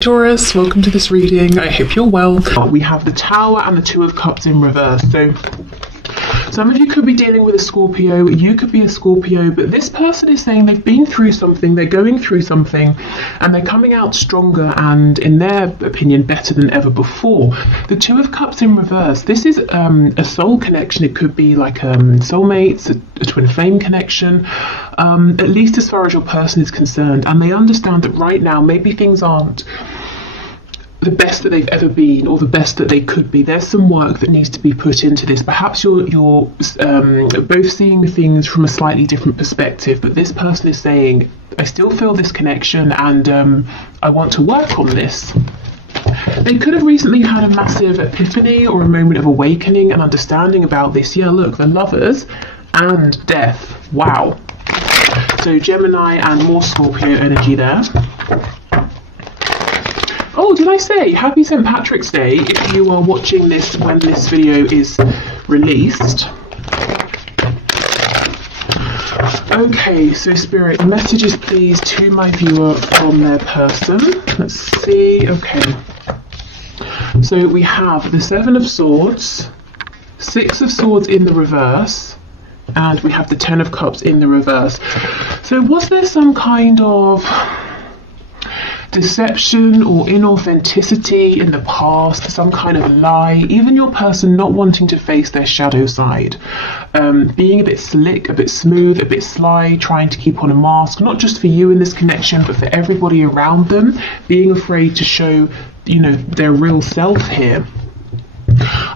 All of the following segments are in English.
Taurus, welcome to this reading. I hope you're well. We have the Tower and the Two of Cups in reverse. So some of you could be dealing with a Scorpio, you could be a Scorpio, but this person is saying they've been through something, they're going through something, and they're coming out stronger and, in their opinion, better than ever before. The Two of Cups in reverse, this is a soul connection. It could be like soulmates, a twin flame connection, at least as far as your person is concerned. And they understand that right now, maybe things aren't the best that they've ever been or the best that they could be. There's some work that needs to be put into this. Perhaps you're both seeing things from a slightly different perspective, but this person is saying, I still feel this connection and I want to work on this. They could have recently had a massive epiphany or a moment of awakening and understanding about this. Yeah, look, the Lovers and Death. Wow. So Gemini and more Scorpio energy there. Oh, did I say happy St. Patrick's Day if you are watching this when this video is released. Okay, so Spirit, messages please to my viewer from their person. Let's see. Okay. So we have the Seven of Swords, Six of Swords in the reverse, and we have the Ten of Cups in the reverse. So was there some kind of deception or inauthenticity in the past, some kind of lie, even your person not wanting to face their shadow side, being a bit slick, a bit smooth, a bit sly, trying to keep on a mask, not just for you in this connection, but for everybody around them, being afraid to show, their real self here.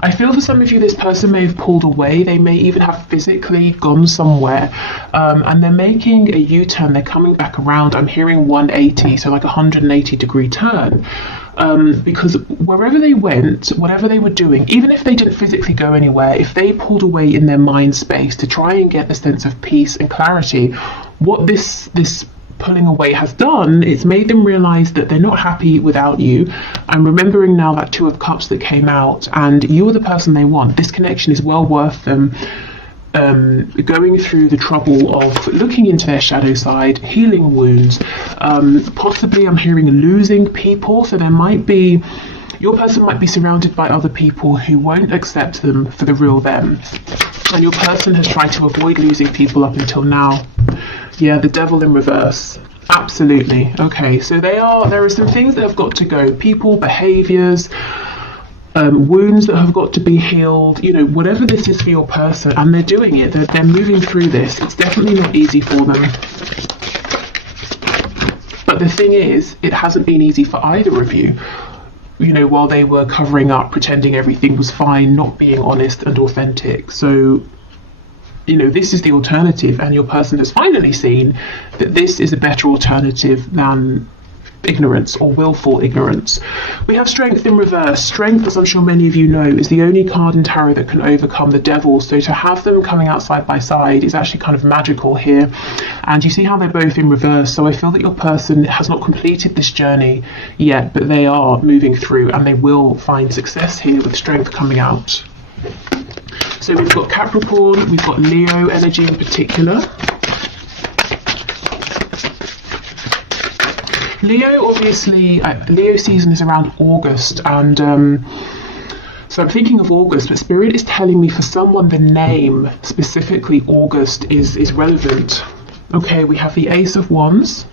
I feel for some of you, this person may have pulled away. They may even have physically gone somewhere, and they're making a U-turn. They're coming back around. I'm hearing 180, so like a 180-degree turn, because wherever they went, whatever they were doing, even if they didn't physically go anywhere, if they pulled away in their mind space to try and get the sense of peace and clarity, what this pulling away has done, it's made them realize that they're not happy without you. I'm remembering now that Two of Cups that came out, and you are the person they want. This connection is well worth them going through the trouble of looking into their shadow side, healing wounds, possibly I'm hearing losing people. So your person might be surrounded by other people who won't accept them for the real them, and your person has tried to avoid losing people up until now. Yeah, the Devil in reverse. Absolutely. Okay, so there are some things that have got to go. People, behaviors, wounds that have got to be healed, whatever this is for your person, and they're doing it. They're moving through this. It's definitely not easy for them. But the thing is, it hasn't been easy for either of you. While they were covering up, pretending everything was fine, not being honest and authentic. So this is the alternative, and your person has finally seen that this is a better alternative than ignorance or willful ignorance. We have Strength in reverse. Strength, as I'm sure many of you know, is the only card in tarot that can overcome the devil. So to have them coming out side by side is actually kind of magical here. And you see how they're both in reverse. So I feel that your person has not completed this journey yet, but they are moving through, and they will find success here with Strength coming out. So we've got Capricorn, we've got Leo energy in particular. Leo, obviously, Leo season is around August, and so I'm thinking of August, but Spirit is telling me for someone the name, specifically August, is relevant. Okay, we have the Ace of Wands.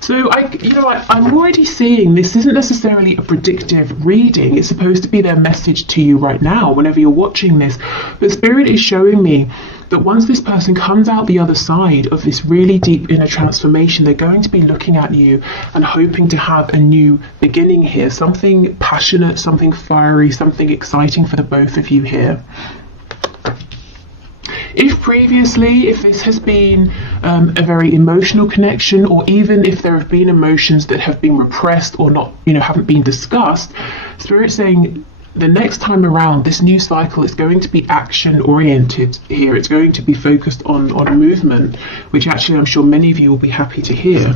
So I'm already seeing this isn't necessarily a predictive reading. It's supposed to be their message to you right now, whenever you're watching this. But Spirit is showing me that once this person comes out the other side of this really deep inner transformation, they're going to be looking at you and hoping to have a new beginning here. Something passionate, something fiery, something exciting for the both of you here. If previously, if this has been a very emotional connection, or even if there have been emotions that have been repressed or not, haven't been discussed, Spirit's saying the next time around, this new cycle is going to be action oriented here. It's going to be focused on movement, which actually I'm sure many of you will be happy to hear.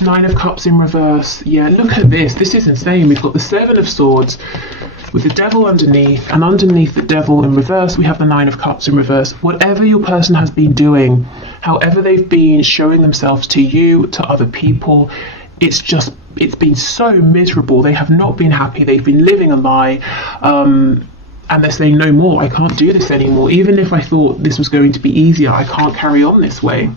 Nine of Cups in reverse. Yeah, look at this. This is insane. We've got the Seven of Swords, with the devil underneath, and underneath the devil in reverse we have the Nine of Cups in reverse. Whatever your person has been doing, however they've been showing themselves to you, to other people, it's been so miserable. They have not been happy. They've been living a lie, and they're saying, no more, I can't do this anymore. Even if I thought this was going to be easier, I can't carry on this way.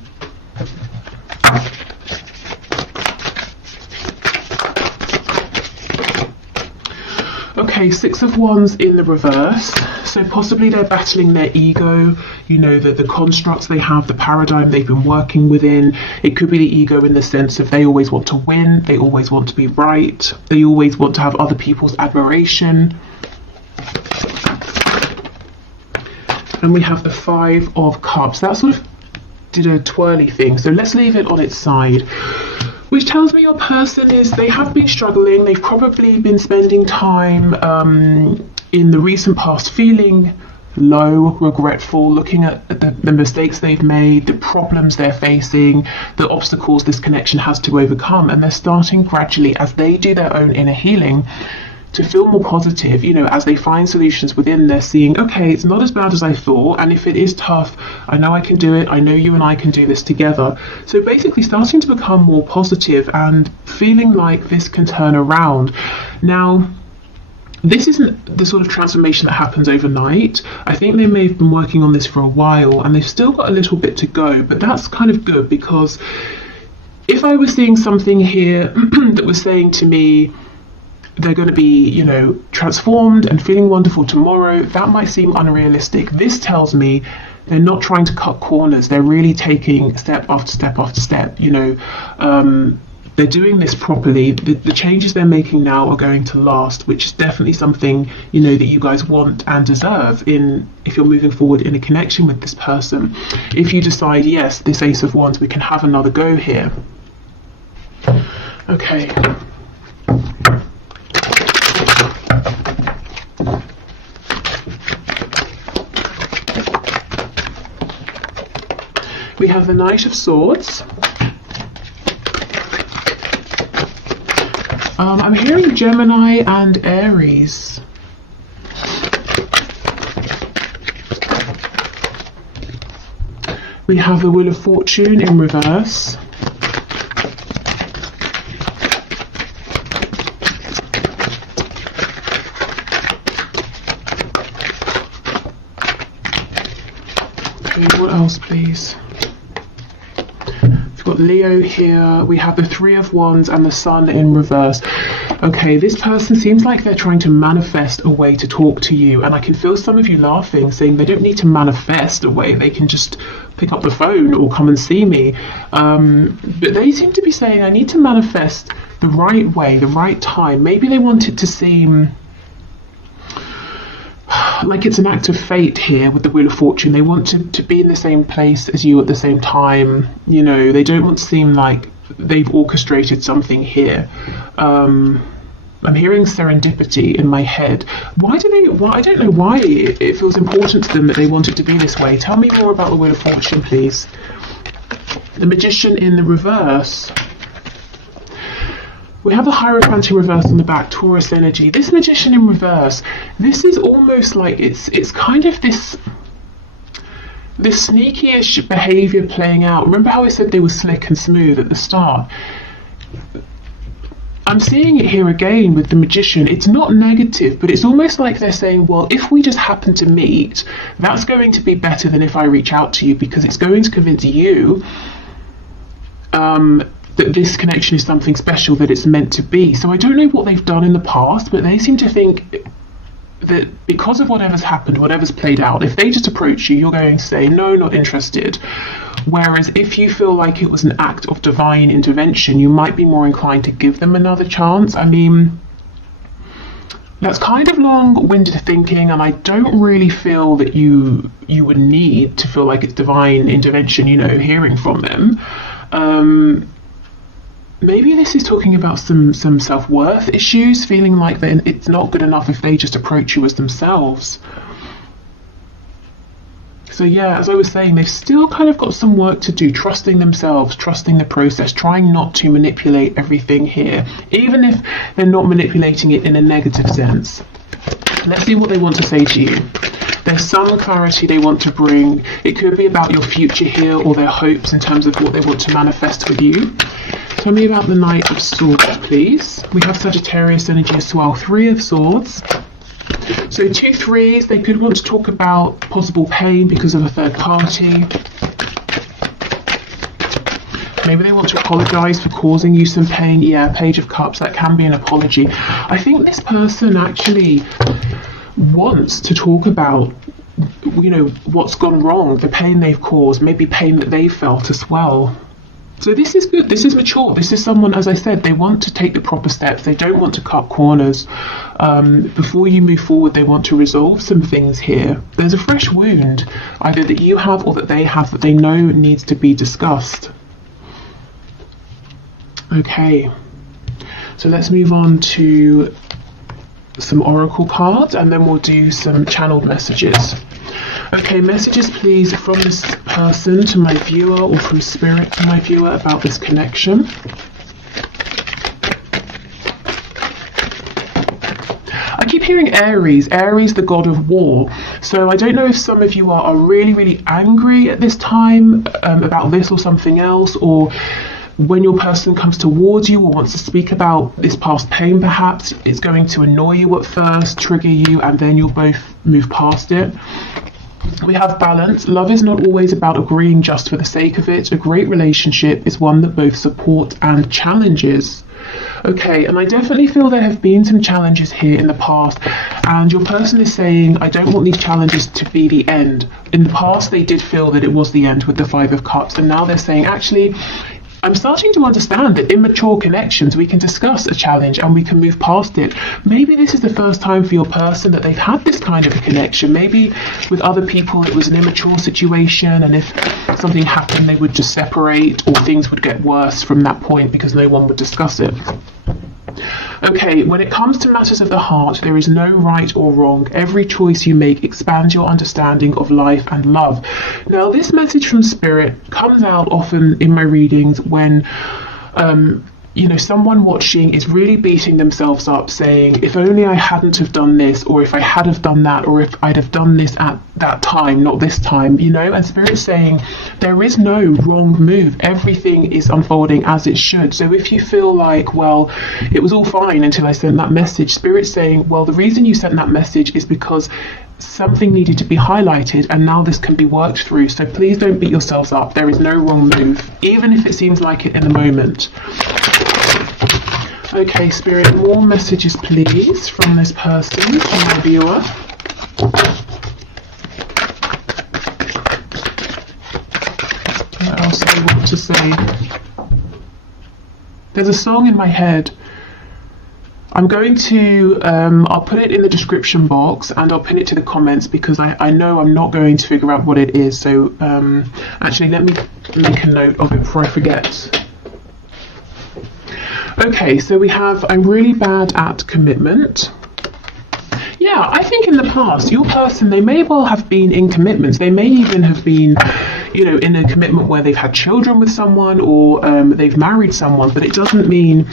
Okay, Six of Wands in the reverse. So possibly they're battling their ego, you know, the constructs they have, the paradigm they've been working within. It could be the ego in the sense of they always want to win, they always want to be right, they always want to have other people's admiration. And we have the Five of Cups. That sort of did a twirly thing. So let's leave it on its side. Which tells me your person they have been struggling. They've probably been spending time in the recent past feeling low, regretful, looking at the mistakes they've made, the problems they're facing, the obstacles this connection has to overcome. And they're starting gradually, as they do their own inner healing, to feel more positive. You know, as they find solutions within, they're seeing, okay, it's not as bad as I thought, and if it is tough, I know I can do it, I know you and I can do this together. So basically starting to become more positive and feeling like this can turn around. Now, this isn't the sort of transformation that happens overnight. I think they may have been working on this for a while, and they've still got a little bit to go, but that's kind of good, because if I was seeing something here that was saying to me, they're going to be, you know, transformed and feeling wonderful tomorrow, that might seem unrealistic. This tells me they're not trying to cut corners. They're really taking step after step after step. You know, they're doing this properly. The changes they're making now are going to last, which is definitely something, you know, that you guys want and deserve if you're moving forward in a connection with this person. If you decide, yes, this Ace of Wands, we can have another go here. Okay. We have the Knight of Swords. I'm hearing Gemini and Aries. We have the Wheel of Fortune in reverse. Okay, what else, please? We've got Leo here. We have the Three of Wands and the Sun in reverse. Okay, this person seems like they're trying to manifest a way to talk to you, and I can feel some of you laughing, saying they don't need to manifest a way, they can just pick up the phone or come and see me. But they seem to be saying, I need to manifest the right way, the right time. Maybe they want it to seem like it's an act of fate here with the Wheel of Fortune. They want to be in the same place as you at the same time. You know, they don't want to seem like they've orchestrated something here. I'm hearing serendipity in my head. I don't know why it feels important to them that they want it to be this way. Tell me more about the Wheel of Fortune, please. The Magician in the reverse. We have the Hierophant in reverse on the back, Taurus energy. This Magician in reverse, this is almost like it's kind of this sneaky-ish behavior playing out. Remember how I said they were slick and smooth at the start? I'm seeing it here again with the Magician. It's not negative, but it's almost like they're saying, well, if we just happen to meet, that's going to be better than if I reach out to you, because it's going to convince you that this connection is something special, that it's meant to be. So I don't know what they've done in the past, but they seem to think that because of whatever's happened, whatever's played out, if they just approach you, you're going to say, no, not interested. Whereas if you feel like it was an act of divine intervention, you might be more inclined to give them another chance. I mean, that's kind of long-winded thinking, and I don't really feel that you would need to feel like it's divine intervention, you know, hearing from them. Maybe this is talking about some self-worth issues, feeling like it's not good enough if they just approach you as themselves. So yeah, as I was saying, they've still kind of got some work to do, trusting themselves, trusting the process, trying not to manipulate everything here, even if they're not manipulating it in a negative sense. Let's see what they want to say to you. There's some clarity they want to bring. It could be about your future here, or their hopes in terms of what they want to manifest with you. Tell me about the Knight of Swords, please. We have Sagittarius energy as well. 3 of Swords. So 2 threes, they could want to talk about possible pain because of a third party. Maybe they want to apologise for causing you some pain. Yeah, Page of Cups, that can be an apology. I think this person actually wants to talk about, you know, what's gone wrong, the pain they've caused, maybe pain that they felt as well. So this is good, this is mature, this is someone, as I said, they want to take the proper steps, they don't want to cut corners. Before you move forward, they want to resolve some things here. There's a fresh wound, either that you have or that they have, that they know needs to be discussed. Okay, so let's move on to some oracle cards, and then we'll do some channeled messages. Okay, messages please from this person to my viewer, or from spirit to my viewer, about this connection. I keep hearing Aries, the god of war. So I don't know if some of you are really angry at this time about this or something else, or when your person comes towards you or wants to speak about this past pain, perhaps it's going to annoy you at first, trigger you, and then you'll both move past it. We have balance. Love is not always about agreeing just for the sake of it. A great relationship is one that both support and challenges. Okay, and I definitely feel there have been some challenges here in the past, and your person is saying, I don't want these challenges to be the end. In the past, they did feel that it was the end with the 5 of Cups, and now they're saying, actually, I'm starting to understand that in mature connections, we can discuss a challenge and we can move past it. Maybe this is the first time for your person that they've had this kind of a connection. Maybe with other people, it was an immature situation, and if something happened, they would just separate, or things would get worse from that point because no one would discuss it. Okay, when it comes to matters of the heart, there is no right or wrong. Every choice you make expands your understanding of life and love. Now, this message from Spirit comes out often in my readings when you know, someone watching is really beating themselves up, saying, if only I hadn't have done this, or if I had have done that, or if I'd have done this at that time, not this time, you know. And Spirit's saying there is no wrong move. Everything is unfolding as it should. So if you feel like, well, it was all fine until I sent that message, Spirit's saying, well, the reason you sent that message is because something needed to be highlighted, and now this can be worked through. So please don't beat yourselves up. There is no wrong move, even if it seems like it in the moment. Okay, Spirit, more messages please from this person, from my viewer. What else do I want to say? There's a song in my head. I'm going to, I'll put it in the description box, and I'll pin it to the comments, because I know I'm not going to figure out what it is. So actually, let me make a note of it before I forget. Okay, so we have, I'm really bad at commitment. Yeah, I think in the past, your person, they may well have been in commitments. They may even have been, you know, in a commitment where they've had children with someone, or they've married someone, but it doesn't mean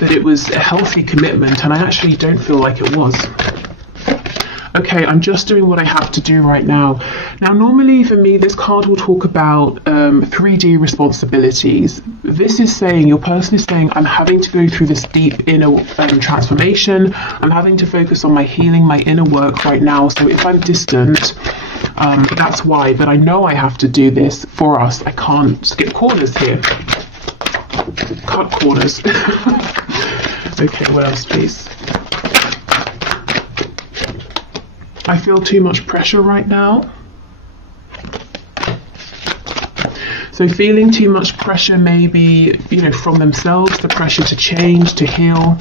that it was a healthy commitment, and I actually don't feel like it was. Okay, I'm just doing what I have to do right now. Now, normally for me, this card will talk about 3D responsibilities. This is saying, your person is saying, I'm having to go through this deep inner transformation. I'm having to focus on my healing, my inner work right now. So if I'm distant, that's why. But I know I have to do this for us. I can't skip corners here. Cut corners. Okay, what else, please? I feel too much pressure right now. So feeling too much pressure, maybe, you know, from themselves, the pressure to change, to heal.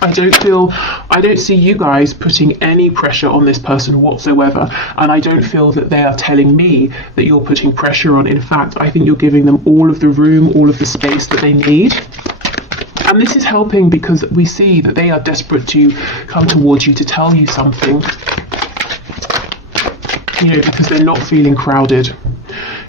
I don't see you guys putting any pressure on this person whatsoever. And I don't feel that they are telling me that you're putting pressure on. In fact, I think you're giving them all of the room, all of the space that they need. And this is helping because we see that they are desperate to come towards you to tell you something, you know, because they're not feeling crowded.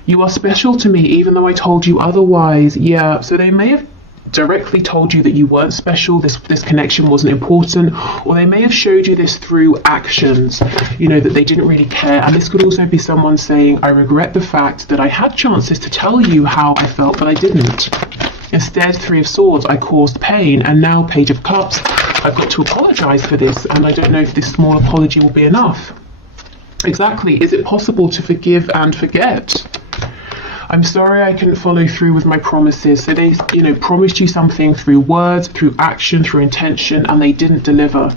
You are special to me, even though I told you otherwise. Yeah, so they may have directly told you that you weren't special, this connection wasn't important, or they may have showed you this through actions, you know, that they didn't really care. And this could also be someone saying, I regret the fact that I had chances to tell you how I felt, but I didn't. Instead, Three of Swords, I caused pain, and now Page of Cups, I've got to apologize for this, and I don't know if this small apology will be enough. Exactly. Is it possible to forgive and forget? I'm sorry I couldn't follow through with my promises. So they, you know, promised you something through words, through action, through intention, and they didn't deliver.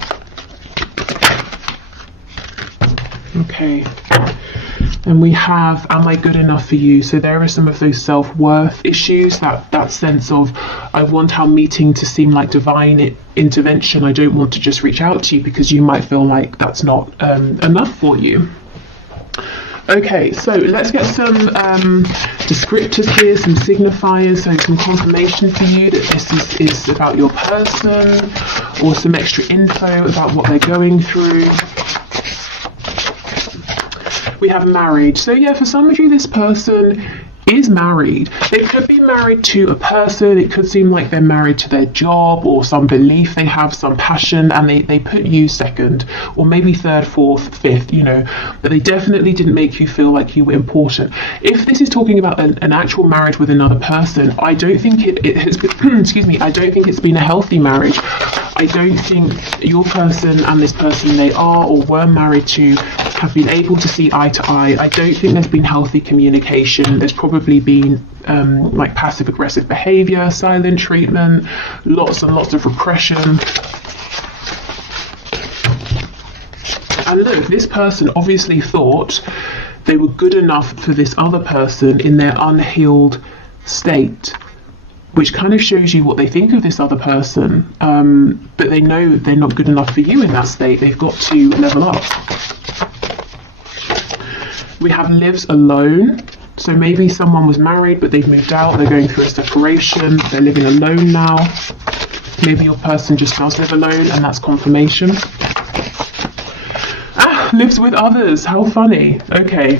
Okay. And we have, am I good enough for you? So there are some of those self-worth issues, that sense of, I want our meeting to seem like divine intervention. I don't want to just reach out to you, because you might feel like that's not enough for you. Okay, so let's get some descriptors here, some signifiers, so some confirmation for you that this is about your person, or some extra info about what they're going through. We have married. So yeah, for some of you, this person is married. They could be married to a person. It could seem like they're married to their job or some belief they have, some passion, and they put you second, or maybe third, fourth, fifth, you know, but they definitely didn't make you feel like you were important. If this is talking about an actual marriage with another person, I don't think it has been, excuse me, I don't think it's been a healthy marriage. I don't think your person and this person they are or were married to have been able to see eye to eye. I don't think there's been healthy communication. There's probably been like passive aggressive behavior, silent treatment, lots and lots of repression. And look, this person obviously thought they were good enough for this other person in their unhealed state, which kind of shows you what they think of this other person, but they know they're not good enough for you in that state. They've got to level up. We have lives alone. So maybe someone was married, but they've moved out, they're going through a separation, they're living alone now. Maybe your person just does live alone, and that's confirmation. Lives with others, how funny. Okay,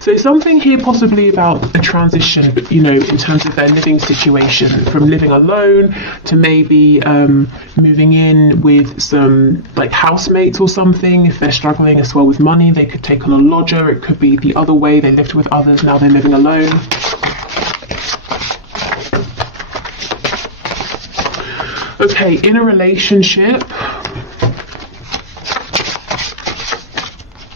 so something here possibly about a transition, but you know, in terms of their living situation, from living alone to maybe moving in with some like housemates or something. If they're struggling as well with money, they could take on a lodger. It could be the other way, they lived with others, now they're living alone. Okay, in a relationship,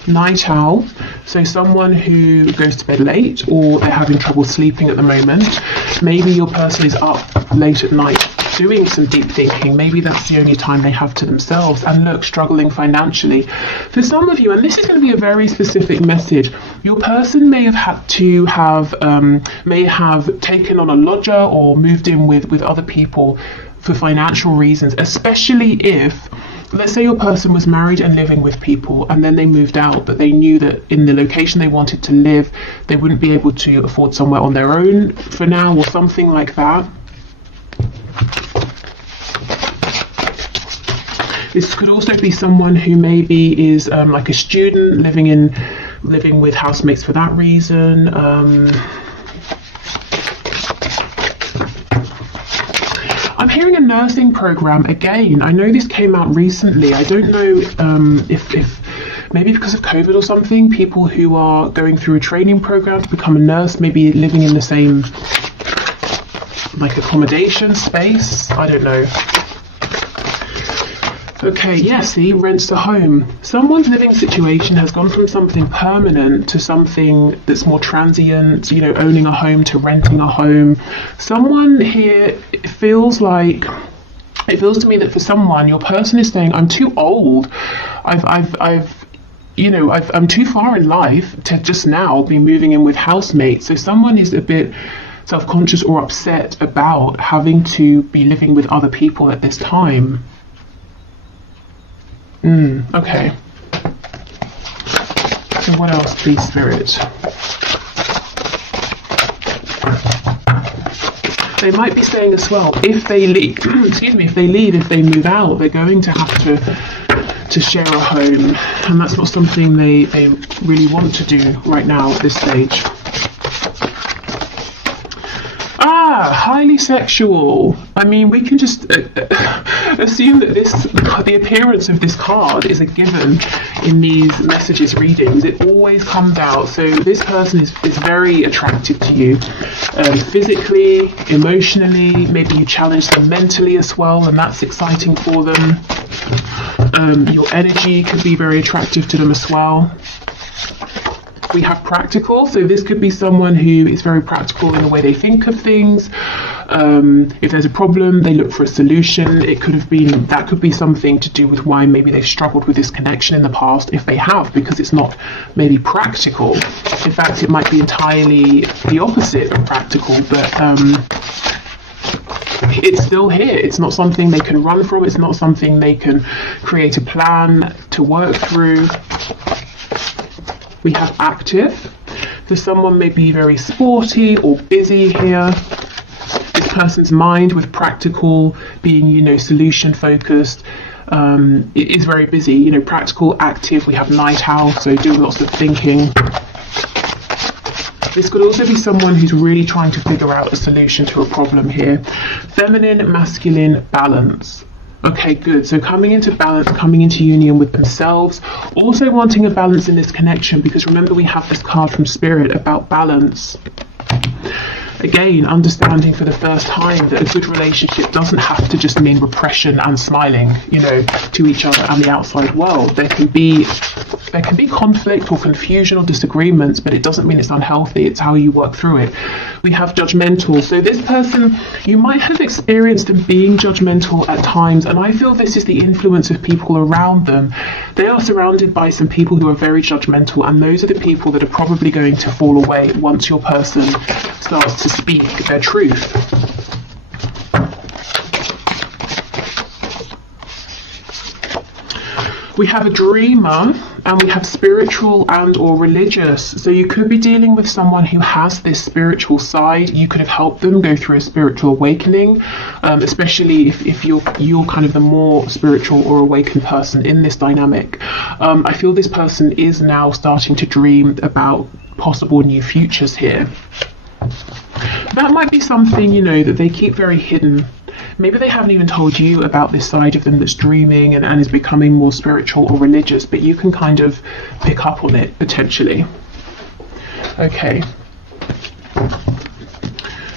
night owl, so someone who goes to bed late, or they're having trouble sleeping at the moment. Maybe your person is up late at night doing some deep thinking. Maybe that's the only time they have to themselves, and look, struggling financially. For some of you, and this is going to be a very specific message, your person may have had to have taken on a lodger or moved in with other people for financial reasons, especially if, let's say your person was married and living with people, and then they moved out, but they knew that in the location they wanted to live, they wouldn't be able to afford somewhere on their own for now, or something like that. This could also be someone who maybe is like a student living with housemates for that reason. I'm hearing a nursing program again. I know this came out recently. I don't know if maybe because of COVID or something, people who are going through a training program to become a nurse, maybe living in the same like accommodation space. I don't know. Okay, yeah, see, rents a home. Someone's living situation has gone from something permanent to something that's more transient, you know, owning a home to renting a home. Someone here, it feels to me that for someone, your person is saying, I'm too old. I'm too far in life to just now be moving in with housemates. So someone is a bit self-conscious or upset about having to be living with other people at this time. Okay. So what else, please, Spirit? They might be saying as well, if they leave, if they move out, they're going to have to share a home, and that's not something they really want to do right now at this stage. highly sexual. I mean, we can just assume that the appearance of this card is a given in these messages readings. It always comes out. So this person is very attractive to you, physically, emotionally. Maybe you challenge them mentally as well, and that's exciting for them. Your energy could be very attractive to them as well. We have practical, so this could be someone who is very practical in the way they think of things. If there's a problem, they look for a solution. That could be something to do with why maybe they've struggled with this connection in the past, if they have, because it's not maybe practical. In fact, it might be entirely the opposite of practical, but it's still here. It's not something they can run from. It's not something they can create a plan to work through. We have active. So someone may be very sporty or busy here. This person's mind, with practical being, solution focused, it is very busy. Practical, active. We have night owl, so doing lots of thinking. This could also be someone who's really trying to figure out a solution to a problem here. Feminine, masculine, balance. Okay, good. So coming into balance, coming into union with themselves, also wanting a balance in this connection, because remember we have this card from Spirit about balance. Again, understanding for the first time that a good relationship doesn't have to just mean repression and smiling, to each other and the outside world. There can be conflict or confusion or disagreements, but it doesn't mean it's unhealthy. It's how you work through it. We have judgmental. So this person, you might have experienced them being judgmental at times, and I feel this is the influence of people around them. They are surrounded by some people who are very judgmental, and those are the people that are probably going to fall away once your person starts to speak their truth. We have a dreamer, and we have spiritual and or religious. So you could be dealing with someone who has this spiritual side. You could have helped them go through a spiritual awakening, especially if you're kind of the more spiritual or awakened person in this dynamic. I feel this person is now starting to dream about possible new futures here. That might be something, that they keep very hidden. Maybe they haven't even told you about this side of them that's dreaming and is becoming more spiritual or religious, but you can kind of pick up on it potentially. Okay.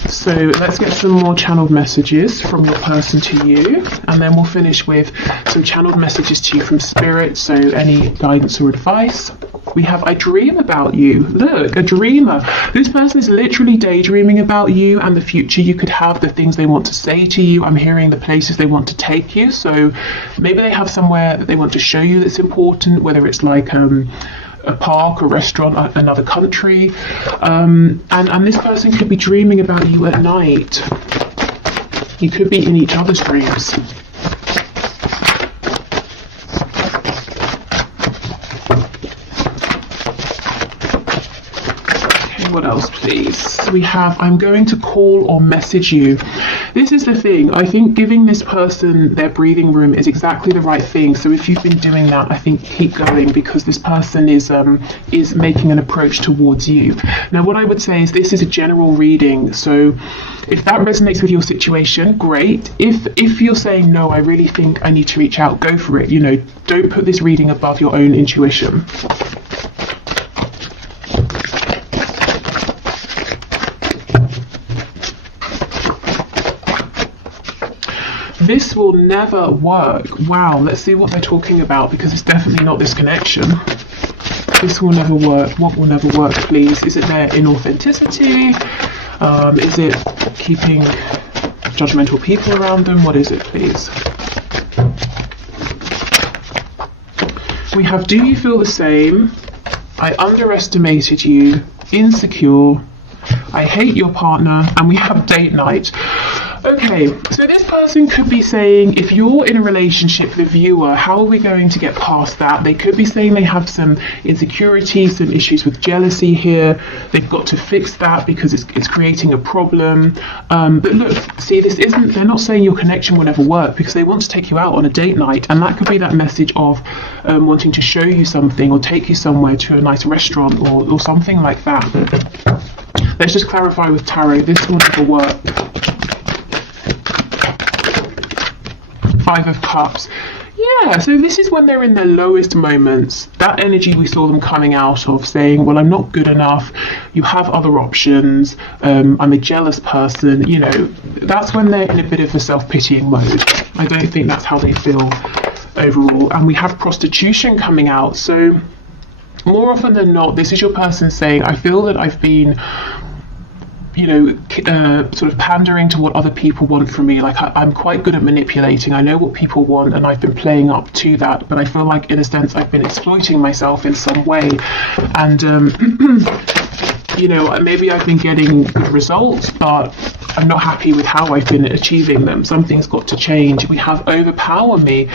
So let's get some more channeled messages from your person to you, and then we'll finish with some channeled messages to you from Spirit, so any guidance or advice. We have, I dream about you. Look, a dreamer. This person is literally daydreaming about you and the future you could have, the things they want to say to you. I'm hearing the places they want to take you. So maybe they have somewhere that they want to show you that's important, whether it's like a park, a restaurant, another country. And this person could be dreaming about you at night. You could be in each other's dreams. What else, please? We have, I'm going to call or message you. This is the thing. I think giving this person their breathing room is exactly the right thing. So if you've been doing that, I think keep going, because this person is making an approach towards you. Now, what I would say is this is a general reading. So if that resonates with your situation, great. If you're saying, no, I really think I need to reach out, go for it. Don't put this reading above your own intuition. This will never work. Wow, let's see what they're talking about, because it's definitely not this connection. This will never work. What will never work, please? Is it their inauthenticity? Is it keeping judgmental people around them? What is it, please? We have, do you feel the same? I underestimated you. Insecure. I hate your partner. And we have date night. Okay, so this person could be saying, if you're in a relationship, the viewer, how are we going to get past that? They could be saying they have some insecurity, some issues with jealousy here. They've got to fix that because it's creating a problem. But look, see, they're not saying your connection will never work, because they want to take you out on a date night. And that could be that message of wanting to show you something or take you somewhere to a nice restaurant or something like that. Let's just clarify with tarot, this will never work. Five of Cups. Yeah, so this is when they're in their lowest moments. That energy we saw them coming out of, saying, well, I'm not good enough, you have other options, I'm a jealous person, you know, that's when they're in a bit of a self-pitying mode. I don't think that's how they feel overall. And we have prostitution coming out, so more often than not, this is your person saying, I feel that I've been, you know, sort of pandering to what other people want from me. Like I'm quite good at manipulating. I know what people want and I've been playing up to that, but I feel like in a sense I've been exploiting myself in some way. And, you know, maybe I've been getting good results, but I'm not happy with how I've been achieving them. Something's got to change. We have overpower me.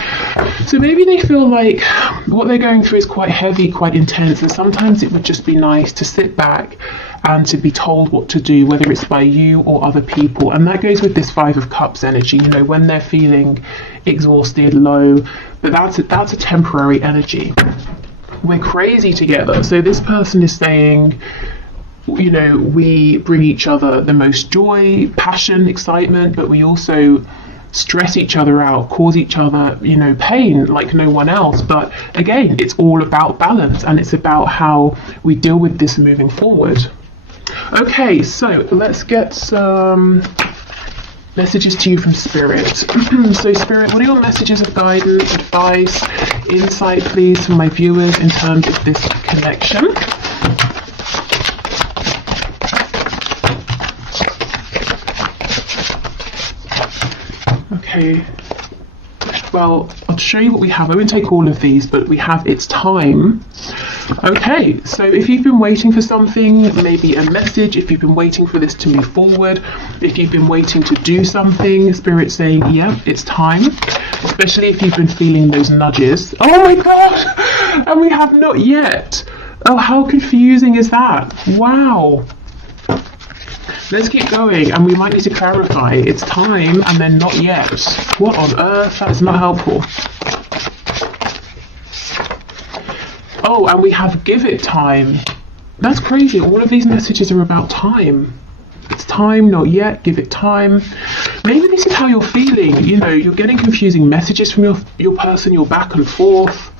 So maybe they feel like what they're going through is quite heavy, quite intense, and sometimes it would just be nice to sit back and to be told what to do, whether it's by you or other people. And that goes with this Five of Cups energy, you know, when they're feeling exhausted, low, but that's a temporary energy. We're crazy together. So this person is saying, you know, we bring each other the most joy, passion, excitement, but we also stress each other out, cause each other, you know, pain like no one else. But again, it's all about balance, and it's about how we deal with this moving forward. Okay, so let's get some messages to you from Spirit. So Spirit, what are your messages of guidance, advice, insight, please, for my viewers in terms of this connection? Okay, well, I'll show you what we have. I won't take all of these, but we have It's Time. Okay, so if you've been waiting for something, maybe a message, if you've been waiting for this to move forward, if you've been waiting to do something, Spirit's saying, yeah, it's time. Especially if you've been feeling those nudges. Oh my God! And we have not yet. Oh, how confusing is that? Wow. Let's keep going, and we might need to clarify. It's time, and then not yet. What on earth? That's not helpful. Oh, and we have give it time. That's crazy. All of these messages are about time. It's time, not yet, give it time. Maybe this is how you're feeling. You know, you're getting confusing messages from your person, you're back and forth.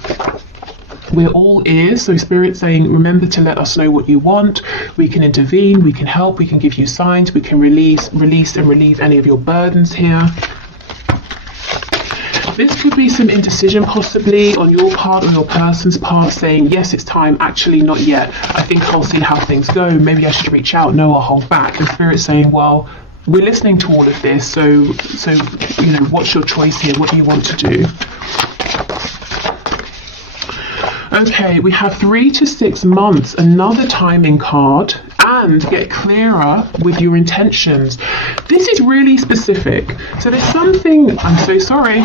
We're all ears, so Spirit's saying, remember to let us know what you want. We can intervene, we can help, we can give you signs, we can release and relieve any of your burdens here. This could be some indecision possibly on your part or your person's part, saying, yes, it's time, actually not yet. I think I'll see how things go. Maybe I should reach out. No, I'll hold back. And Spirit's saying, well, we're listening to all of this, so you know, what's your choice here? What do you want to do? Okay, we have 3 to 6 months, another timing card, and get clearer with your intentions. This is really specific. So there's something, I'm so sorry,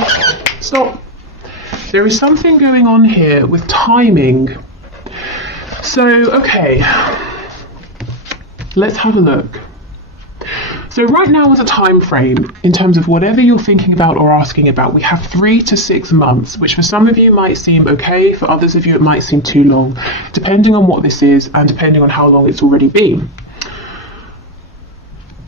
stop. There is something going on here with timing. So, okay, let's have a look. So right now is a time frame in terms of whatever you're thinking about or asking about. We have 3 to 6 months, which for some of you might seem okay, for others of you it might seem too long, depending on what this is and depending on how long it's already been.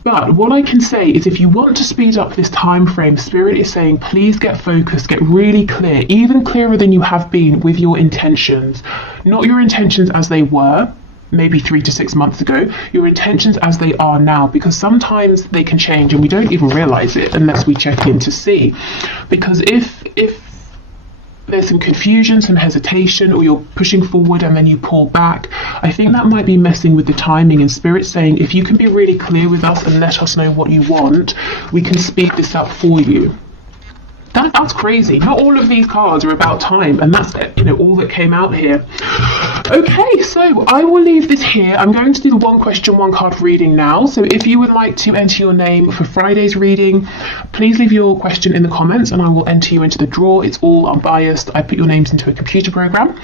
But what I can say is if you want to speed up this time frame, Spirit is saying please get focused, get really clear, even clearer than you have been with your intentions. Not your intentions as they were, maybe 3 to 6 months ago, your intentions as they are now, because sometimes they can change and we don't even realize it unless we check in to see. Because if there's some confusion, some hesitation, or you're pushing forward and then you pull back, I think that might be messing with the timing. And Spirit saying if you can be really clear with us and let us know what you want, we can speed this up for you. That's crazy. Not all of these cards are about time, and that's, you know, all that came out here. Okay, so I will leave this here. I'm going to do the 1 question, 1 card reading now. So if you would like to enter your name for Friday's reading, please leave your question in the comments and I will enter you into the draw. It's all unbiased. I put your names into a computer program.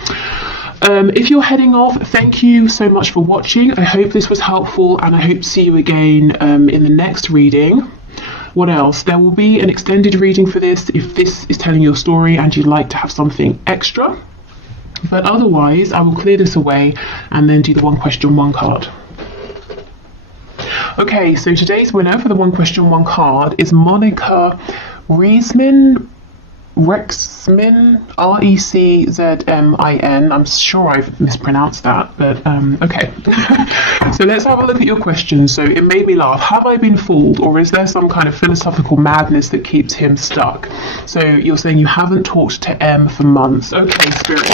If you're heading off, thank you so much for watching. I hope this was helpful, and I hope to see you again in the next reading. What else? There will be an extended reading for this if this is telling your story and you'd like to have something extra. But otherwise, I will clear this away and then do the 1 question, 1 card. Okay, so today's winner for the 1 question, 1 card is Monica Riesman. Rexmin, Reczmin. I'm sure I've mispronounced that, but okay. So let's have a look at your question. So it made me laugh. Have I been fooled, or is there some kind of philosophical madness that keeps him stuck? So you're saying you haven't talked to M for months. Okay, Spirit.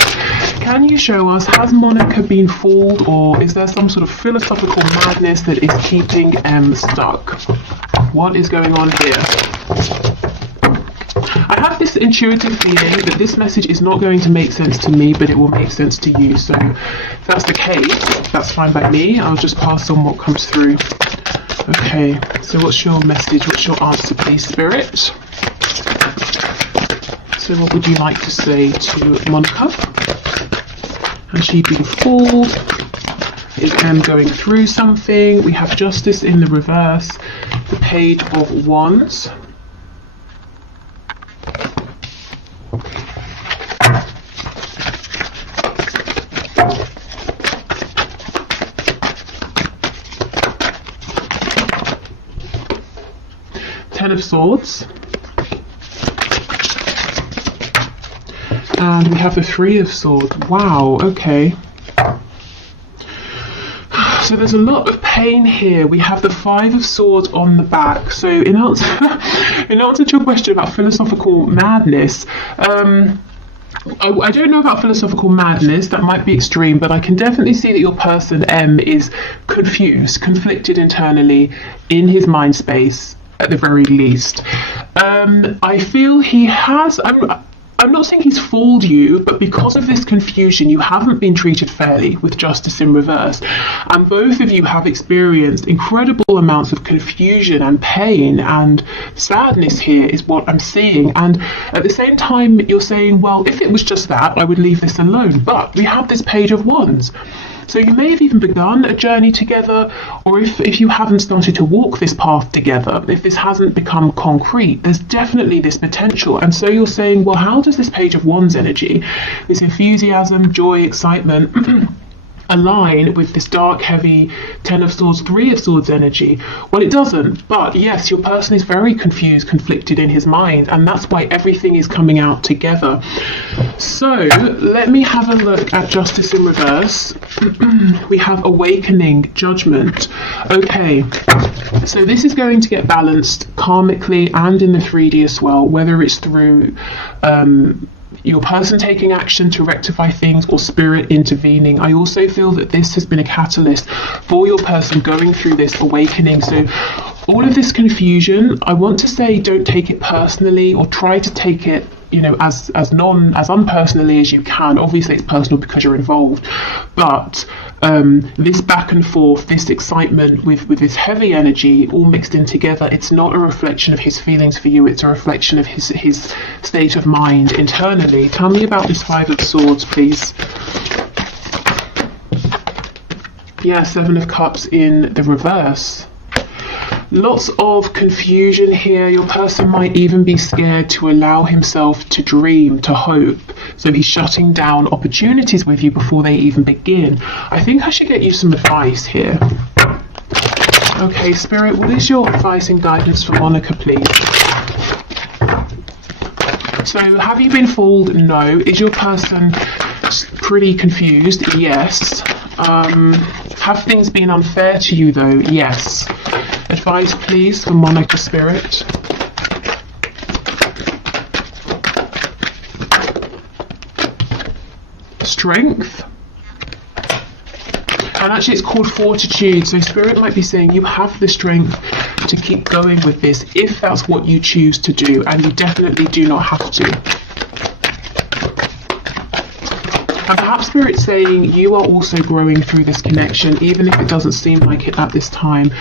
Can you show us, has Monica been fooled, or is there some sort of philosophical madness that is keeping M stuck? What is going on here? I have this intuitive feeling that this message is not going to make sense to me, but it will make sense to you. So if that's the case, that's fine by me. I'll just pass on what comes through. Okay, so what's your message? What's your answer, please, Spirit? So what would you like to say to Monica? Has she been fooled? Is M going through something? We have Justice in the reverse, the Page of Wands. Ten of Swords, and we have the Three of Swords. Wow, okay. So there's a lot of pain here. We have the Five of Swords on the back. So in answer to your question about philosophical madness, I don't know about philosophical madness, that might be extreme, but I can definitely see that your person M is confused, conflicted internally in his mind space at the very least. I feel he has, I'm not saying he's fooled you, but because of this confusion, you haven't been treated fairly with Justice in reverse. And both of you have experienced incredible amounts of confusion and pain and sadness here is what I'm seeing. And at the same time, you're saying, well, if it was just that, I would leave this alone. But we have this Page of Wands. So you may have even begun a journey together, or if you haven't started to walk this path together, if this hasn't become concrete, there's definitely this potential. And so you're saying, well, how does this Page of Wands energy, this enthusiasm, joy, excitement, align with this dark, heavy Ten of Swords, Three of Swords energy? Well, it doesn't. But yes, your person is very confused, conflicted in his mind, and that's why everything is coming out together. So let me have a look at Justice in reverse. We have Awakening, Judgment. Okay, so this is going to get balanced karmically and in the 3D as well, whether it's through your person taking action to rectify things or Spirit intervening. I also feel that this has been a catalyst for your person going through this awakening. So all of this confusion, I want to say, don't take it personally, or try to take it, you know, as unpersonally as you can. Obviously it's personal because you're involved, but this back and forth, this excitement with this heavy energy all mixed in together, it's not a reflection of his feelings for you, it's a reflection of his state of mind internally. Tell me about this Five of Swords, please. Yeah, Seven of Cups in the reverse. Lots of confusion here. Your person might even be scared to allow himself to dream, to hope. So he's shutting down opportunities with you before they even begin. I think I should get you some advice here. Okay, Spirit, what is your advice and guidance for Monica, please? So have you been fooled? No. Is your person pretty confused? Yes. Have things been unfair to you though? Yes. Advice please for Monica, Spirit. Strength. And actually it's called Fortitude. So Spirit might be saying you have the strength to keep going with this if that's what you choose to do, and you definitely do not have to. And perhaps Spirit's saying you are also growing through this connection, even if it doesn't seem like it at this time.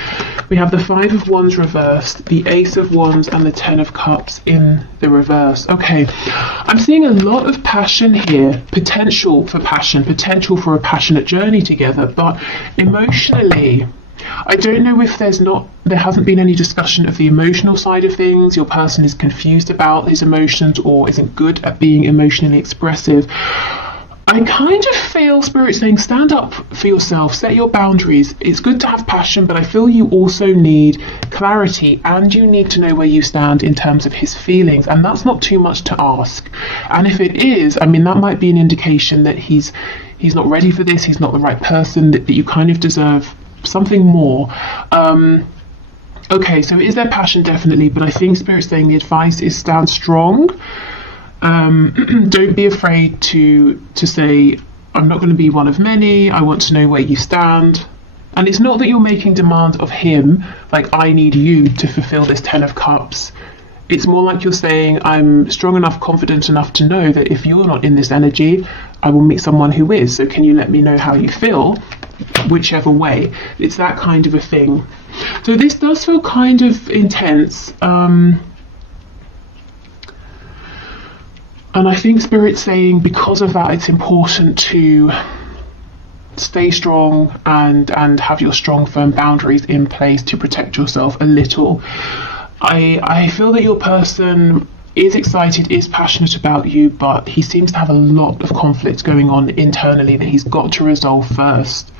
We have the Five of Wands reversed, the Ace of Wands, and the Ten of Cups in the reverse. Okay, I'm seeing a lot of passion here, potential for passion, potential for a passionate journey together, but emotionally, I don't know if there hasn't been any discussion of the emotional side of things. Your person is confused about his emotions or isn't good at being emotionally expressive. I kind of feel Spirit saying stand up for yourself, set your boundaries. It's good to have passion, but I feel you also need clarity, and you need to know where you stand in terms of his feelings, and that's not too much to ask. And if it is, I mean, that might be an indication that he's not ready for this, he's not the right person, that you kind of deserve something more. Okay, so is there passion? Definitely, but I think Spirit's saying the advice is stand strong. Don't be afraid to say, I'm not going to be one of many, I want to know where you stand. And it's not that you're making demands of him, like, I need you to fulfill this 10 of Cups. It's more like you're saying, I'm strong enough, confident enough to know that if you're not in this energy, I will meet someone who is. So can you let me know how you feel? Whichever way. It's that kind of a thing. So this does feel kind of intense. And I think Spirit's saying because of that, it's important to stay strong and have your strong, firm boundaries in place to protect yourself a little. I feel that your person is excited, is passionate about you, but he seems to have a lot of conflict going on internally that he's got to resolve first.